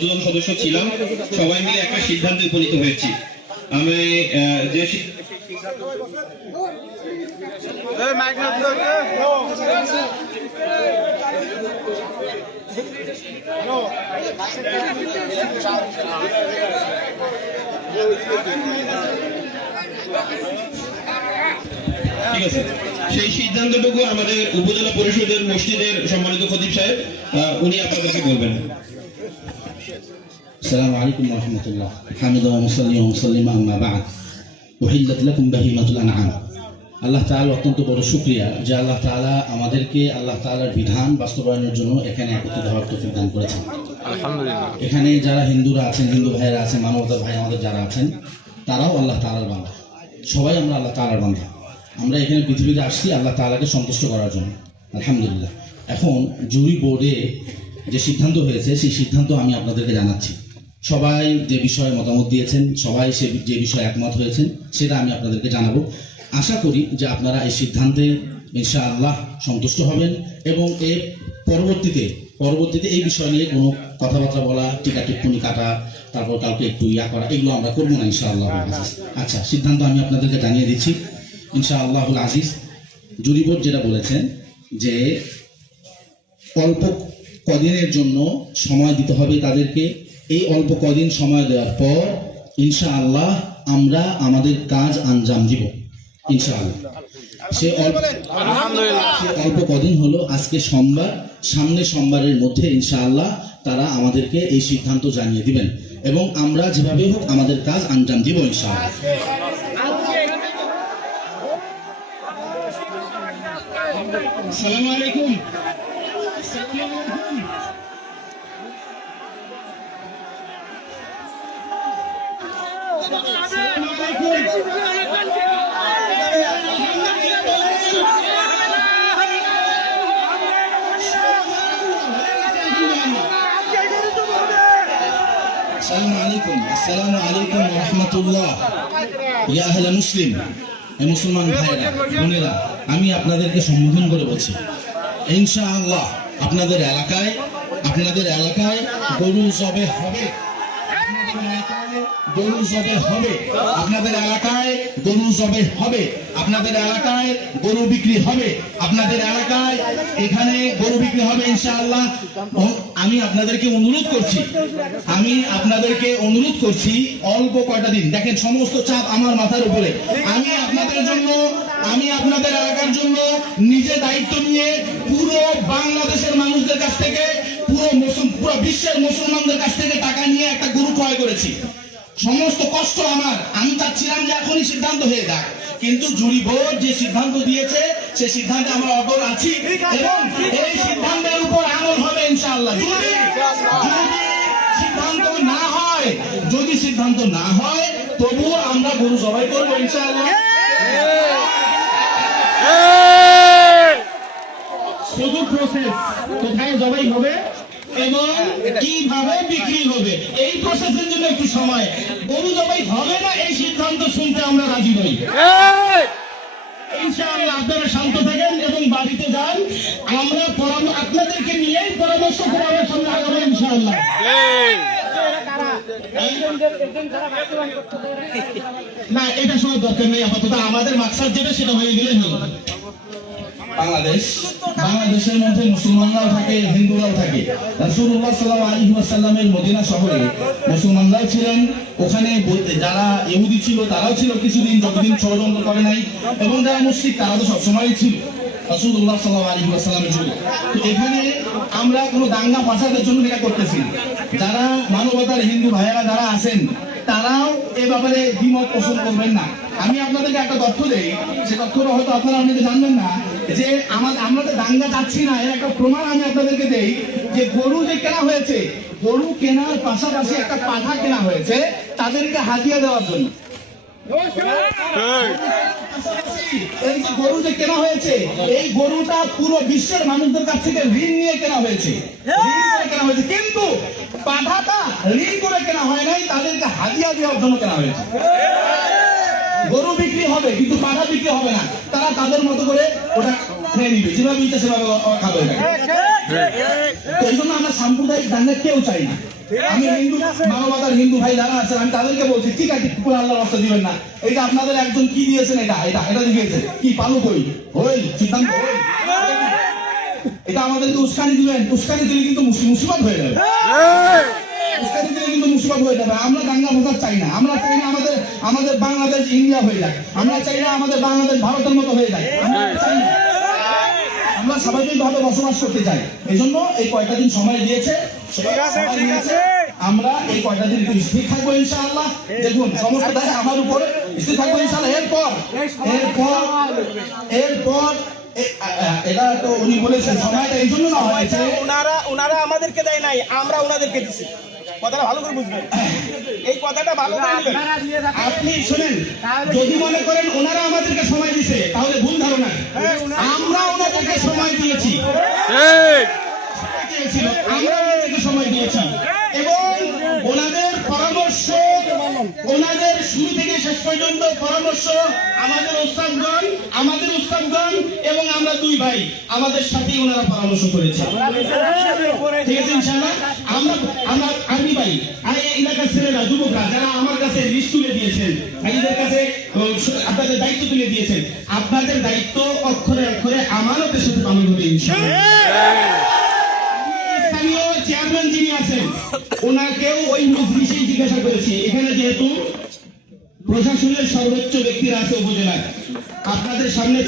জন সদস্য ছিলাম, সবাই মিলে একটা সিদ্ধান্তে উপনীত হয়েছি। আমি যে ঠিক আছে, সেই সিদ্ধান্তটুকু আমাদের উপজেলা পরিষদের মসজিদের সম্মানিত খতিব সাহেব উনি আপনাদেরকে বলবেন। السلام عليكم ورحمة الله. حمد ومصلي ومسلم أما بعد. أحلت لكم بهيمة الأنعام. আল্লাহ তাআলা অত্যন্ত বড় শুকরিয়া যে আল্লাহ তাআলা আমাদেরকে আল্লাহ তাআলার বিধান বাস্তবায়নের জন্য এখানে একত্রিত হওয়ার তৌফিক দান করেছেন। আলহামদুলিল্লাহ। এখানে যারা হিন্দুরা আছেন, হিন্দু ভাইয়েরা আছেন, মানবতার ভাই আমাদের যারা আছেন, তারাও আল্লাহ তাআলার বান্দা। সবাই আমরা আল্লাহ তাআলার বান্দা। আমরা এখানে পৃথিবীতে আসছি আল্লাহ তাআলাকে সন্তুষ্ট করার জন্য। আলহামদুলিল্লাহ। এখন জুরি বোর্ডে যে সিদ্ধান্ত হয়েছে সেই সিদ্ধান্ত আমি আপনাদেরকে জানাচ্ছি। সবাই যে বিষয়ে মতামত দিয়েছেন, সবাই যে বিষয়ে একমত হয়েছেন, সেটা আমি আপনাদেরকে জানাবো। আশা করি যে আপনারা এই সিদ্ধান্তে ইনশাআল্লাহ সন্তুষ্ট হবেন এবং এর পরবর্তীতে এই বিষয় নিয়ে কোনো কথাবার্তা বলা, টিকা টিপ্পনি কাটা, তারপর কাউকে একটু করা, এগুলো আমরা করবো না ইনশাআল্লাহ। আচ্ছা, সিদ্ধান্ত আমি আপনাদেরকে জানিয়ে দিচ্ছি ইনশাআল্লাহুল আজিজ। জুরি বোর্ড যেটা বলেছেন যে অল্প কদিনের জন্য সময় দিতে হবে তাদেরকে। এই অল্প কদিন সময় দেওয়ার পর ইনশাআল্লাহ আমরা আমাদের কাজ আঞ্জাম দিব ইনশাআল্লাহ। সে অল্প কদিন হলো আজকে সোমবার, সামনে সোমবারের মধ্যে ইনশাআল্লাহ তারা আমাদেরকে এই সিদ্ধান্ত জানিয়ে দিবেন এবং আমরা যেভাবে হোক আমাদের কাজ আঞ্জাম দিব ইনশাআল্লাহ। আসসালামু আলাইকুম। আসসালামু আলাইকুম ওয়া রাহমাতুল্লাহ। ইয়া আহলে মুসলিম, মুসলমান ভাইরা বোনেরা, আমি আপনাদেরকে সম্বোধন করে বলছি ইনশাআল্লাহ আপনাদের এলাকায় গরু জবে হবে, গরু জবে হবে, আপনাদের এলাকায় গরু জবে হবে, আপনাদের এলাকায় গরু বিক্রি হবে, আপনাদের এলাকায় এখানে গরু বিক্রি হবে ইনশাআল্লাহ। আমি আপনাদেরকে অনুরোধ করছি অল্প কয়টা দিন, দেখেন সমস্ত চাপ আমার মাথার উপরে। আমি আপনাদের এলাকার জন্য নিজে দায়িত্ব নিয়ে পুরো বাংলাদেশের মানুষদের কাছ থেকে, পুরো বিশ্বের মুসলমানদের কাছ থেকে টাকা নিয়ে একটা গরু ক্রয় করেছি। সমস্ত কষ্ট আমার, আমি চাচ্ছিলাম যে এখনই সিদ্ধান্ত হয়ে যাক, কিন্তু জুরি বোর্ড যে সিদ্ধান্ত দিয়েছে সেই সিদ্ধান্তে আমরা অটল আছি এবং এই সিদ্ধান্তের উপর আমল হবে ইনশাআল্লাহ। যদি সিদ্ধান্ত না হয় তবুও আমরা গরু জবাই করবো ইনশাআল্লাহ। শুধু প্রসেস, কোথায় জবাই হবে এবং কিভাবে বিক্রি হবে, এই প্রসেসের জন্য একটু সময়। গরু জবাই হবে না এই সিদ্ধান্ত শুনতে আমরা রাজি নই ইনশাআল্লাহ। আপনারা শান্ত থাকেন এবং বাড়িতে যান, আমরা আপনাদেরকে নিয়ে পরামর্শ করে আমরা সামনে আগাবো ইনশাআল্লাহ। না, এটা শোনার দরকার নেই আপাতত, আমাদের মাকসাদ যেটা সেটা হয়ে গেলে হলো। বাংলাদেশের মধ্যে মুসলমানরাও থাকে, হিন্দুরাও থাকে। রাসূলুল্লাহ সাল্লাল্লাহু আলাইহি ওয়াসাল্লামের মদিনা শহরে মুসলমানরাও ছিলেন, ওখানে যারা ইহুদি ছিল তারাও ছিল কিছুদিন, যতদিন ষড়যন্ত্র করে নাই, এবং যারা মুশরিক তারা তো সবসময়ই ছিল রাসূলুল্লাহ সাল্লাল্লাহু আলাইহি ওয়াসাল্লামের যুগে। তো এখানে আমরা কোনো দাঙ্গা ফাসাদের জন্য এটা করতেছি। যারা মানবতার হিন্দু ভাইয়েরা যারা আছেন তারাও এ ব্যাপারে দ্বিমত পোষণ করবেন না। আমি আপনাদেরকে একটা তথ্য দেই, সে তথ্যটা হয়তো আপনারা অনেকে জানবেন না, যে আমরা তো দাঙ্গা চাচ্ছি না, এর একটা প্রমাণ আমি আপনাদেরকে দেই। যে গরু যে কেনা হয়েছে, গরু কেনার পাশাপাশি একটা পাঠা কেনা হয়েছে তাদেরকে হাদিয়া দেওয়ার জন্য। এই যে গরু যে কেনা হয়েছে, এই গরুটা পুরো বিশ্বের মানুষদের কাছ থেকে ঋণ নিয়ে কেনা হয়েছে, কিন্তু পাঠাটা ঋণ করে কেনা হয় নাই, তাদেরকে হাদিয়া দেওয়ার জন্য কেনা হয়েছে। গরু বিক্রি হবে কিন্তু পাঠা বিক্রি হবে না, তারা তাদের মতো করে ওটা খেয়ে নিবে, যেভাবে ইচ্ছা সেভাবে খাবে। তো এই জন্য আমরা সাম্প্রদায়িক দাঙ্গা কেউ চাই না। আমি হিন্দু মানবতার হিন্দু ভাই যারা আছেন আমি তাদেরকে বলছি, ঠিক আছে কোন আল্লাহর রাস্তা দিবেন না, এটা আপনাদের একজন কি দিয়েছেন, এটা এটা এটা দিয়েছেন কি পালু কই হই সিদ্ধান্ত হই, এটা আমাদেরকে উস্কানি দিবেন, উস্কানি দিলে কিন্তু মুসিবত হয়ে যাবে, উস্কানি দিলে কিন্তু মুসিবত হয়ে যাবে। আমরা দাঙ্গা ফসাদ চাই না, আমরা চাই না আমাদের আমাদের বাংলাদেশ ইন্ডিয়া হয়ে যায়, আমরা চাই না আমাদের বাংলাদেশ ভারতের মতো হয়ে যায়, আমরা চাই না, আমরা স্বাভাবিকভাবে বসবাস করতে চাই। এই জন্য এই কয়টা দিন সময় দিয়েছে, আমরা এই কয়টা দিন একটু স্থির থাকবো ইনশাআল্লাহ। দেখুন সমস্ত দায় আমার উপরে, স্থির থাকবো ইনশাআল্লাহ। এরপর এটা তো উনি বলেছেন সময়টা এই জন্য না হয়েছে, ওনারা আমাদেরকে দেয় নাই, আমরা ওনাদেরকে দিছি। কথাটা ভালো করে বুঝবেন, এই কথাটা ভালো করে নেবেন। আপনি শুনেন, যদি মনে করেন ওনারা আমাদেরকে সময় দিছে তাহলে ভুল ধারণা, আমরা ওনাদেরকে সময় দিয়েছি, আমরা ওনাদেরকে সময় দিয়েছি এবং ওনাদের পরামর্শ, ওনাদের শুরু থেকে শেষ পর্যন্ত পরামর্শ আমাদের উস্তাদগণ এবং আমরা দুই ভাই আমাদের সাথেই ওনারা পরামর্শ করেছে, ঠিক আছে ইনশাআল্লাহ। আমরা আর্মি ভাই আর এই এলাকার ছেলেরা যুবকরা যারা আমার কাছে লিস্ট তুলে দিয়েছেন, ভাইদের কাছে আপনাদের দায়িত্ব তুলে দিয়েছেন, আপনাদের দায়িত্ব অক্ষরে অক্ষরে আমানতের সাথে পালন হবে ইনশাআল্লাহ। স্থানীয় চেয়ারম্যান যিনি আছেন ওনাকেও ওই মজলিসেই জিজ্ঞাসা করেছি, এখানে যেহেতু প্রশাসনের সর্বোচ্চ ব্যক্তিরা আছে উপজেলায়, আপনাদের সামনে